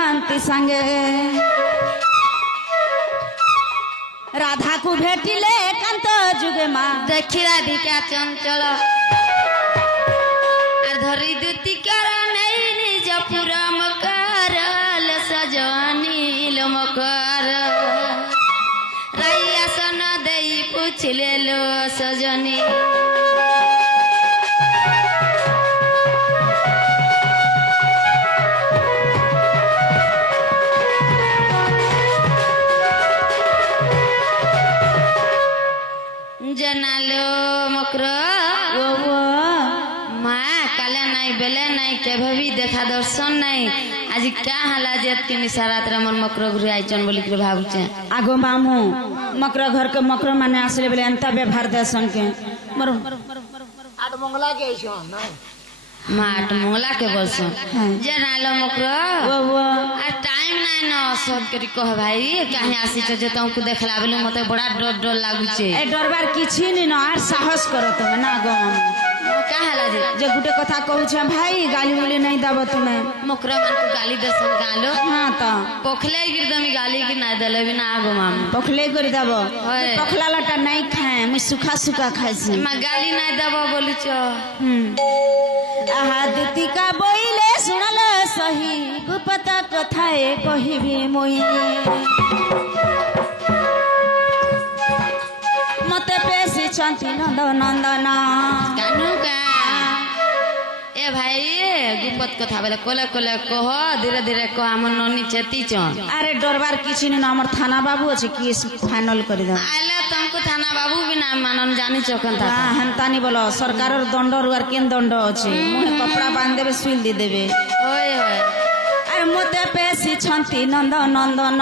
महांती संगे राधा को भेटिले कांत जुगे मा देखी राधिका चंचल धरी दुति कर नहीं निज पुरा मकर सजनी मकर रैया सन दई पूछ ले लो सजनी जनालो मकर माँ काले नहीं बेले नहीं केभे भी देखा दर्शन नहीं आज क्या हाला जे तीन सारा तरह मन मकर घुरे आइचन बोली के भाबुचे आगो मामू मकर घर के मकर माने आसले बेले अंता व्यवहार दर्शन के मरो आठ मंगला के आइछो ना माट मंगला के बरसो जनालो मकर आ टाइम नहीं न सब करी कह भाई कहीं आसी छ जे तुमको देखला बेले मते बड़ा डर डर लागु छे ए डरबार किछि नि न आर साहस करो तुम ना गो का हाला जे गुटे कथा कहू छ भाई गाली बोली नहीं दब तुमे मकर मन को गाली दर्शन गालो हां त पोखले गिरदमी गाली की ना दले बिना आगो माम पोखले कर दब पोखला लटा नहीं खाए मैं सुखा सुखा खाइ छी मा गाली नहीं दब बोली छ आहा दुति का बोइले सुनल सही गुपता कथाए कहिबे मोई मते पेसी छंती नंद नंदन कानू का ए भाई गुपत कथा बेले कोले कोले कह धीरे धीरे कह हमर ननी चेती छ अरे डरबार किछि न हमर थाना बाबू अछि केस फाइनल कर दे आले तुमको थाना बाबू बिना मानन जानी चकन था हम तानी बोलो सरकारर दंड रुआर केन दंड अछि मुहे कपड़ा बांध देबे सुइल दे देबे ओए ओए अरे मते पेसी छंती नंद नंदन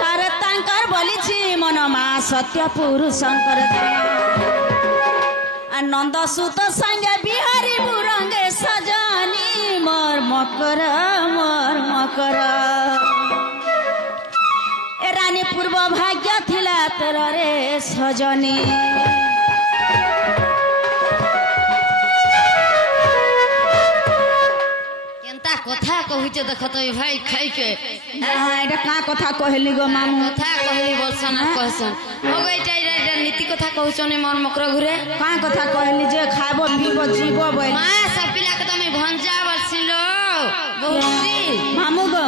तारे तांकर बोलिछि मनमा सत्य पुरुष शंकर नंद सुत संगे बिहारी बुरंगे सजनी मोर मकर ए रानी पूर्व भाग्य थिला तोर रे सजनी केनता कथा कहिछ देख तो भाई खाई के एटा का कथा कहली गो मामू कथा कहली बसन कहसन हो गई नीति कथा कहछने मन मकर घुरे का कथा कहली जे खाबो पीबो जीवो बे मां सब पिला के तमे भंजा बसिलो बहुती मामू गो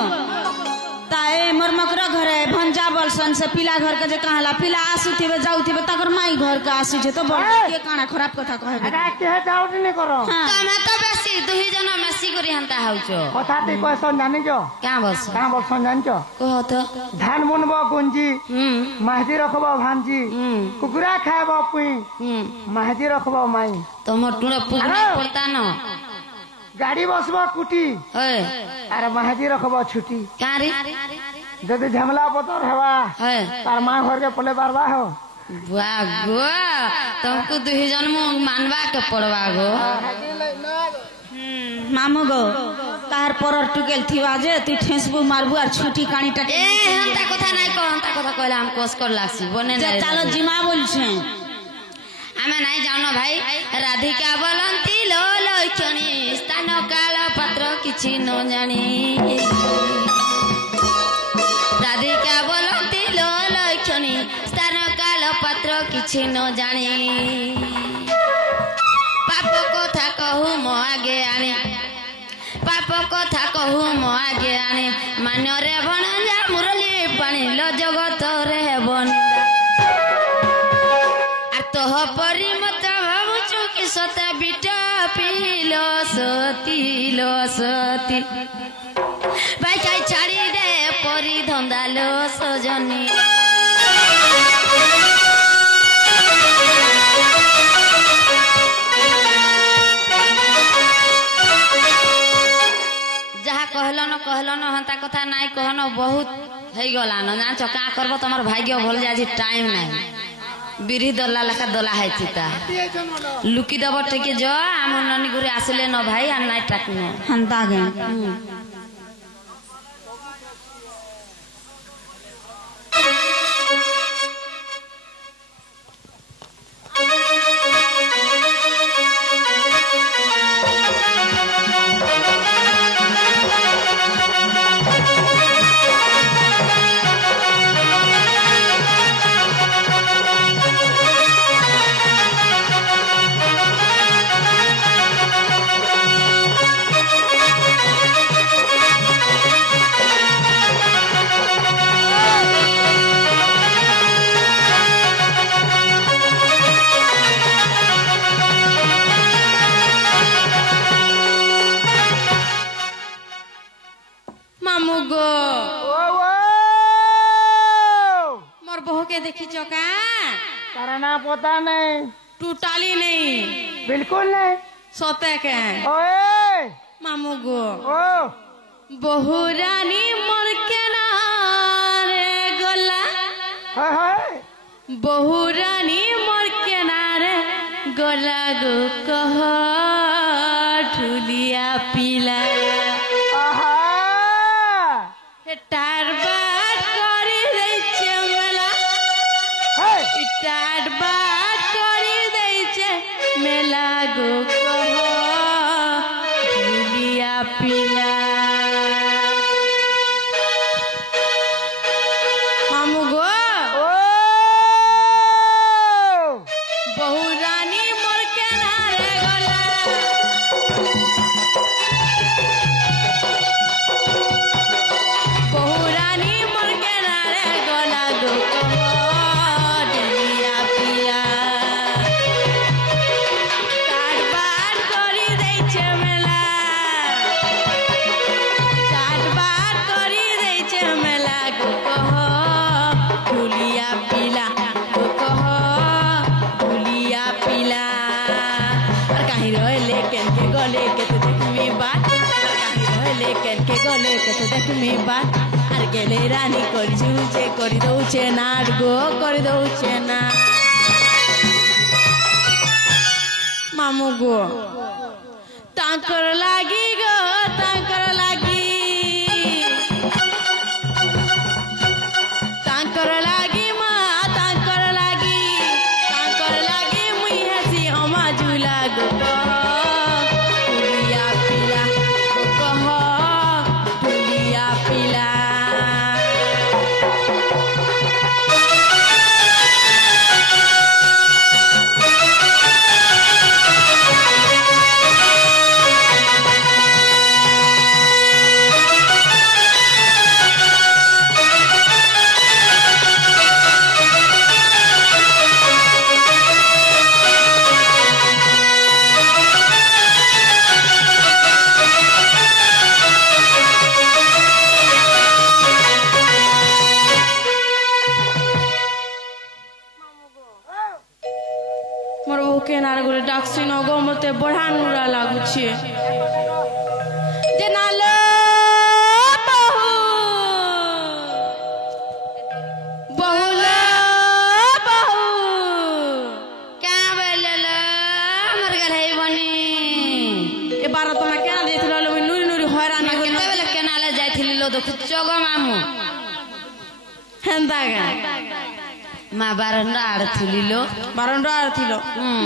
ताए मोर मकर घरे भंजा बलसन से पिला घर के जे कहला पिला आसुथिबे जाउथिबे तकर माई घर के आसु जे तो बड़ के काना खराब कथा कहबे अरे के जाउट नहीं करो तमे तो बेसी दुही जना मेसी करी हंता हाउचो कथा ते कहसन जानि जो क्या बस का बसन जानि जो कह तो धान बुनबो गुंजी महदी रखबो भांजी कुकुरा खाबो पुई महदी रखबो माई तमर टुरा पुगना पलता न गाड़ी बसबो कुटी ओए अरे महदी रखबो छुटी कारी जदि झमला पतर हेबा तार मां घर के पले बारबा हो वाह गो तुमको दुही जन मानवा के पड़वा गो मामू गो तार पर टुकेल थिवा जे तू ठेसबू मारबू आर छुटी कानी टके ए हंता कथा नहीं कह हंता कथा कहला हम कोस कर लासी बने जे चालो जिमा बोल छे हमें नहीं जानो भाई राधिका बोलंती लो लक्षणी स्थान काल पात्र किछि न जानी राधिका बोलंती लो लक्षणी स्थान काल पात्र किछि न जानी पाप कथा कहू मो आगे आने पाप कथा कहू मो आगे आने मान्य रे बनजा मुरली पानी लो जगत रे बन तोह परी मत भावुचु कि सता बिटा पीलो सती भाई चाई छाड़ी दे परी धंदा लो सजनी जहा कहलन हंता कथा नाई कहन बहुत है गला न जान का करबो तमर भाग्य भल जाजी टाइम नाही बिरी दला लेखा दला है चिता लुकी दब टेके जो आम ननी गुरे आसले न भाई आ नाई टाकनो हंता गे देखिछ का तारा ना पता नहीं टूटाली नहीं बिल्कुल नहीं सोते के ओए मामू गो ओ बहु रानी मोर के नारे गोला हाय हाय बहु रानी मोर के नारे गोला गो कह ठुलिया पीला आहा टार बाट करी दैछे मेला हाय टार बाट करी दैछे मेला गो कह ठुलिया पीला मामू गो ओ बहु रानी मोर के नारे गोला बहु रानी मोर के नारे गोला गो कह ठुलिया पीला टार बाट करी दैछे मेला टार बाट करी दैछे मेला गो कह ठुलिया पीला गो कह ठुलिया पीला और कहीं रहले केन के गले के तो देखमी बात और कहीं रहले केन के गले के तो देखमी बात আর গেলে রানী করছুছে করি দউছে নাট গো করি দউছে না মামু গো তাঙ্কর লাগি গো তাঙ্কর লাগি তাঙ্কর লাগি মা তাঙ্কর লাগি মুই হাসি হমা ঝুলা গো টুলিয়া পিলা গো কহ টুলিয়া পিলা मोर बुके नार गुरे डाक्सी न गो मते बढ़ा नुरा लागुछे जे नालो बहु बहुला बहु क्या बोलल हमर घर है बनी ए बार तमे केना देथिलो लो नुरी नुरी हैरान मैं केते बेले केनाले जाइथिली लो देखु चगो मामू हेंदा गा माँ बारंडा आड़थिली लो बारंडा थिलो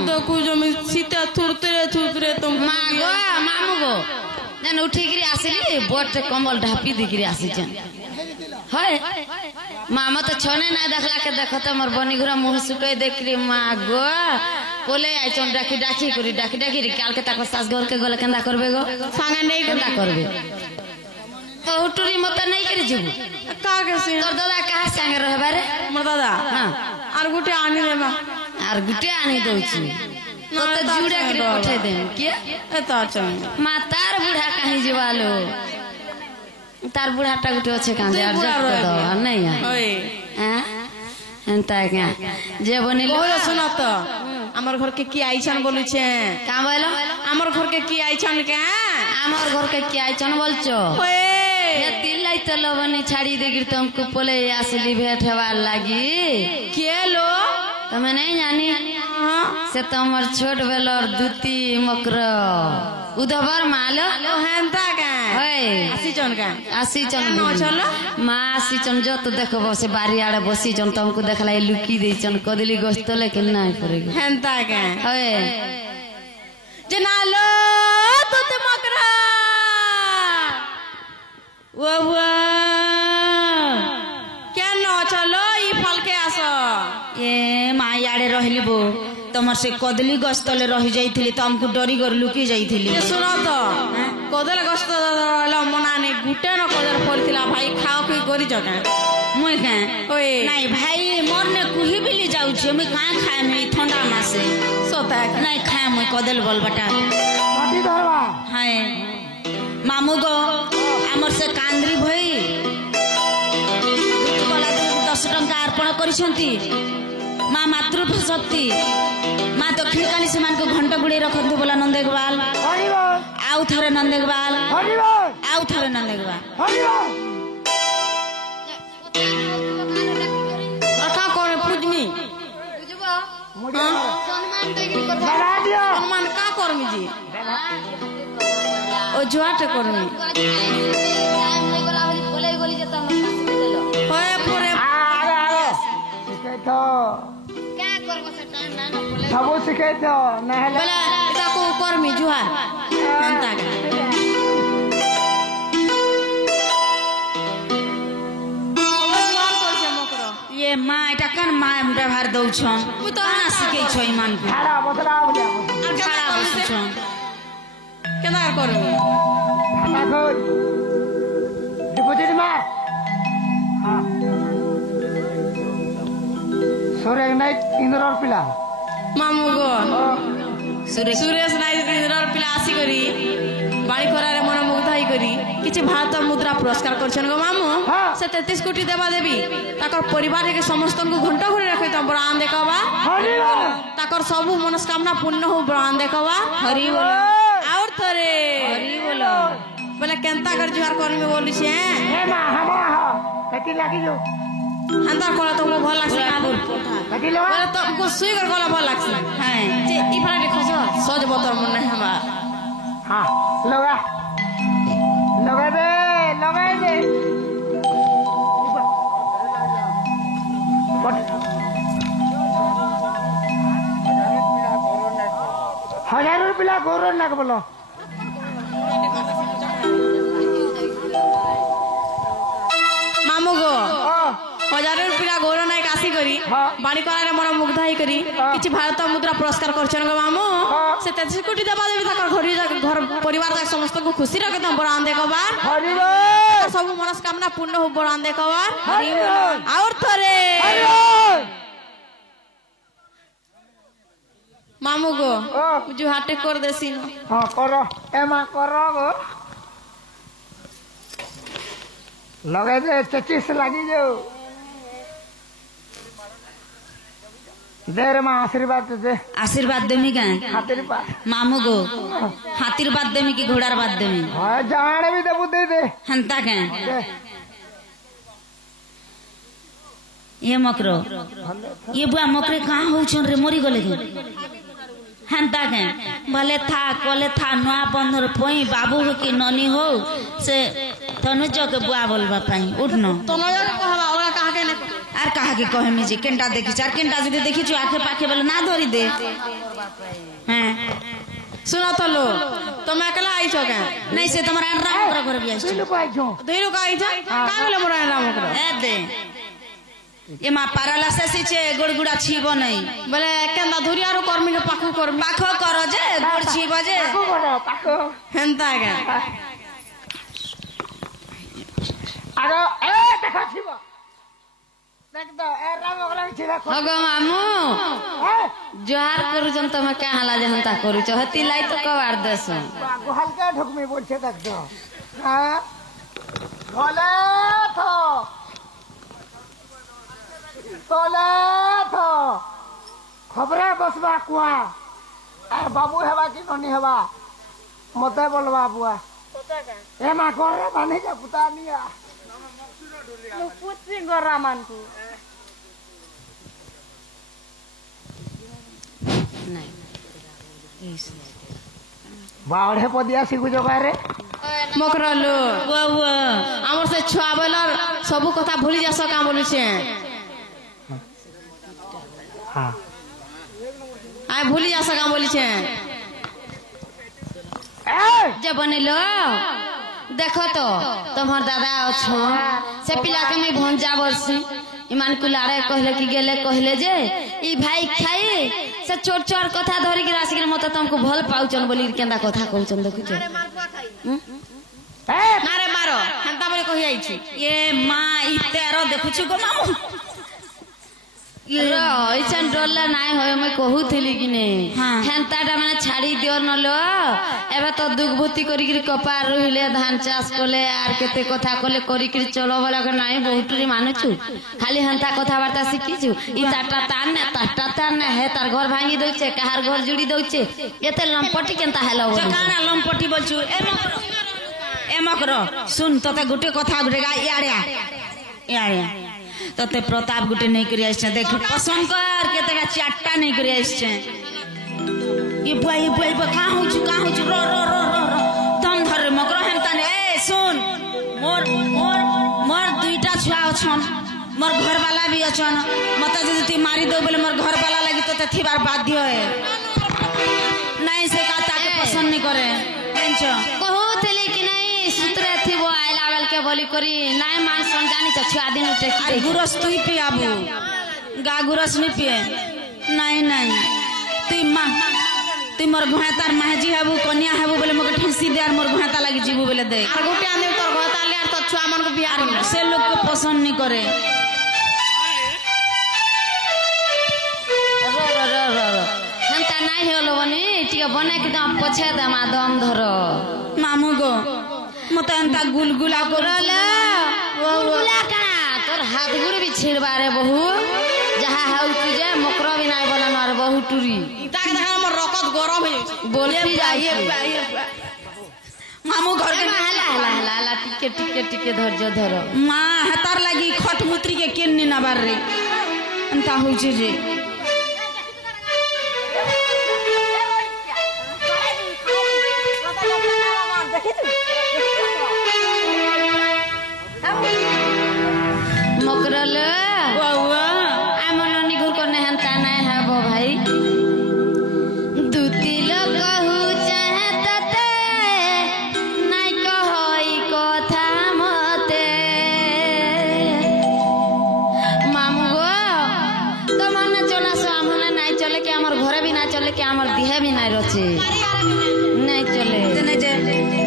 देखु जमी सीता थुरतरे तुम माँ गो मामू गो जन उठिकरी आसिली बोट कम्बल ढापी दिकरी आसी जन है मामा तो छने ना देखला के देखत मोर बनी घुरा मुंह सुकई देखरी माँ गो कोले आइचन डाकी डाकी रे काल के ताको सास घर के गले केंदा करबे गो संगे नहीं केंदा करबे तो हुटुरी मत नहीं करी जीबू का कैसे तोर दादा कहाँ संगे रहबा रे मोर दादा हाँ आर गुटे आनी देबा आर गुटे आनी दउची तो जुड़े के पठे दे के एता चल माँ तार बूढ़ा कहीं जीवालो तार बूढ़ा टा गुटे अच्छे काम दे अर्जट को दो नहीं है ओए हैं एंता क्या जे बनिल बहुत सुना तो हमर घर के की आइछन बोलु छे का बोलो हमर घर के की आइछन के আমার ঘরকে কি আইছন বলছো ओए এ তিলাই তো লবনি ছাড়ি দেগির তুমকু পলে আসলি ভেট হবার লাগি के लो তুমি नहीं जानी से तो हमर छोट बेलर दूती मकर उधबर मालो हेंता का है आसी चन का आसी चन न चलो माँ आसी चन जो तो देखो से बारी आड़े बसी चन तुमको देखला लुकी दे चन कदली गोश्त लेकिन नहीं पड़ेगी हेंता का है जनालो तू ते मकरा वो क्या न चलो ई फल के आसो ए माँ याडे रहली बो तमर से कदली गस्तले रही जाइथिली त हमको डरी गर लुकी जाइथिली ए सुनो तो कदल गस्त ल मनाने गुटे न कदल पड़थिला भाई खाओ की करी जका मुई का ओए नहीं भाई मोरने कुही बिली जाउ छे मुई का खाए में ठंडा मासे सोता नहीं खाए मुई कदल बोल बटा माटी धरवा हाय मामू गो आमर से कांद्री भई गला 10 टंका अर्पण करिसंती माँ मातृ शक्ति माँ दक्षिणकाली से घंट गुड़े रखती बोला नंदेगवाल आउ थरे नंदेगवाल आउ थरे नंदेगवाल का करे पूजनी सम्मान का करमी जी ओ जुआटे करमी होए परे सब शिखे बोला इता को करमी जुहार एंता ये माँ एटा कन माँ व्यवहार दौछन मु तो कहाँ सिखे छो ईमान को खड़ा बसुछन केना करमी डिपोजिट मार सोरे नाइट इंद्रर पिला मामू गो सुरेश नाइक पिला आसी करी बाड़ी खरारे मन मुग्धाई करी किछि भारत मुद्रा पुरस्कार करछन गो मामू से 33 कोटी देवा देवी ताकर परिवार के समस्त को घंटा घरे रखै त बरान देखबा ताकर सब मनस्कामना पूर्ण हो बरान देखबा हरि बोलो और थरे हरि बोलो बोले केंता कर जुहार करमी बोली छे हे मां हम कति लागी जो हंता कोला तुमको भल लागसी काबुल कति लो बोले तुमको सुई कर कोला भल लागसी हां जे ई फरा देखो सज बतर मन नहीं हमा हां लगा दे हजार रुपया गौरव ना बोलो मामू गो 1000 रुपया गौरव नायक आसी करी बाड़ी करारे मन मुग्धाई करी किछि भारत मुद्रा पुरस्कार करछन गो मामू से 33 कोटी देबा देबी ताकर घर परिवार तक समस्त को खुशी रखे तुम बरान देखबा हरि बोल सब मनस्कामना पूर्ण हो बरान देखबा हरि बोल और थरे मामू गो जो हाटे कर देसी हां करो एमा करो गो लगे दे 25 लागी जो देर मां आशीर्वाद दे आशीर्वाद देमी का खातिर पा मामू गो हाथीर बात देमी की घोड़ार बात देमी हां जान भी देबू दे दे हंता का दे। ये मकरो ये बुआ मकरे कहाँ हो रे मरी गले हेन्ता के भले था कले था नुआ बंधर पोई बाबू हो कि ननी हो से तनुज के बुआ बोलबा पाई उठनो तनुज के कहबा ओरा कहा के आर कहा के कहे मी जी केनटा देखि चार केनटा जदी देखि छु आखे पाखे बोले ना धरी दे हैं सुनो तो लो तुम अकेला आई छो के नहीं से तुम्हारा राम कर घर भी आई तीन पाई छो देरो का आई छो का बोले मोरा राम कर ए दे ये मा पाराला से सिचे गुड़गुड़ा छीबो नहीं बोले केंदा धुरियारो कर्मी के पाखो कर्मी पाखो करो जे गुड़ छीबो जे पाको हेन्ता के आरो ए देखा छीबो देख दो ए राम ओकरा छिरा खो हगो मामू जोहार करू जन तुम का हाला जे हंता करू छ हती लाई तो कवार देसो हल्का ढुकमी बोलछे देख दो हां भले थो तोले थो खबरे बसबा कुआ आ बाबू हेबा कि ननी हेबा मते बोलबा बुआ ए मा करे बानी जा पुता निया नु पुत्री गरा मानकु नहीं बावड़े पदिया सिगु जगारे मकरलो वो हमर से छुआ बेलर सब कथा भूली जा सका बोलु छे हां आय भूली जा सका बोली छे ए जे बनेलो देखो तो तुम्हार दादा अछो से पिला के मैं भंजा बरसी ईमान कुलारे कहले कि गेले कहले जे ई भाई खाई से चोर चोर कथा धरि के राशि के मत तुमको भल पाउचन बोली केंदा कथा कहउचन देखु ए मारे मारो हंता बोले कहि आई छी ये माँ इ तेरो देखु छु गो मामू ଇଛାନ ଡରଲା ନାଇଁ ହୋଇ ମୁଇଁ କହୁଥିଲି କି ନେ ହେନ୍ତାଟା ମାନେ ଛାଡ଼ି ଦିଅ ନଲ ଏବେ ତ ଦୁଃଖଭୂତି କରିକିରି କପାର ରହିଲେ ଧାନ ଚାଷ କଲେ ଆର କେତେ କଥା କଲେ କରିକିରି ଚଲ ବୋଲାକ ନାଇଁ ବହୁଟୁରି ମାନୁଛୁ ଖାଲି ହେନ୍ତା କଥାବାର୍ତ୍ତା ଶିଖିଛୁ ଇ ତାରଟା ତାର ନା ତାରଟା ତାର ନା ହେ ତାର ଘର ଭାଙ୍ଗି ଦଉଛେ କାହାର ଘର ଜୁଡ଼ି ଦଉଛେ ଏତେ ଲମ୍ପଟି କେନ୍ତା ହେଲ କାଣା ଲମ୍ପଟି ବୋଲଛୁ ଏମକର ଶୁନ ତତେ ଗୋଟେ କଥା ଗୋଟେ ଇଆଡେ तते प्रताप गुटे नहीं करी आइछे देख पसंद कर केतेगा चारटा नहीं करी आइछे ये बुआ कहां होछु रो रो रो रो दम धर मकरो हेमता ने ए सुन मोर दुईटा छुआ अछन मोर घर वाला भी अछन मते जदी ती मारी दो बोले मोर घर वाला लागि तते थिबार बाध्य है नहीं से का ताके पसंद नहीं करे बेंचो कहूतली कि नहीं सुतरे थिबो आइला बेल के बोली करी नाय मान सन जानी छ छुआ दिन उठे अरे गुरस तू ही पिया आबू गा गुरस नहीं पिए नहीं तू मोर घातार महजी हेबू कन्या हेबू बोले मके ठुसी दे मोर घाता लागि जीबू बोले दे और गोटे आने तोर घाता ले तो छुआ मन को बियाह से लोग को पसंद नहीं करे रो हंता नाही होलो बनी टिके बना के दम पछे दमा दम धरो मामू गो मत अंता गुलगुला करले गुलगुला का तोर हाथ गुड़ भी छिड़बारे बहु जहा हाउ तुझे मकरो भी नाही बोला मार बहु टुरी ताके देखा हमर रकत गरम है बोलती जाइए मामू घर के हला टिके धैर्य धरो मां हतार लागि खट मुत्री के केन ना बार रे अंता होई छे जे मकरल आमन निघुर करने हंता नहीं है वो भाई दूती लोग कहू चाहे तते नहीं कहई कथा मते मामू गो तो मन चला सो हमने नहीं चले के हमर घरे भी नहीं चले के हमर दिहे भी नहीं रचे नहीं चले तने जे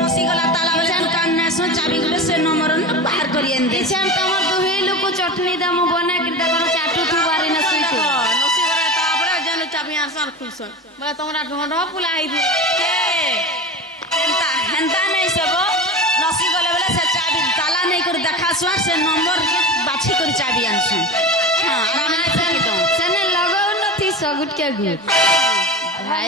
नसी गला ताला वाले दुकान ने सो चाबी गुले से नंबर बाहर करिए दे छन तमर दुहे लोग चटनी दम बना के देखो चाटू थुवारी न सुई नसी बरे ताबरे जन चाबियार सर खुलसन बोले तोरा ढोंढ पुलाई दे हेंता नहीं सबो नसी गले वाले से चाबी ताला नहीं कर देखा सो से नंबर बाछी कर चाबी आनसु हां सने लगाउ नथी सगुट के गु भाई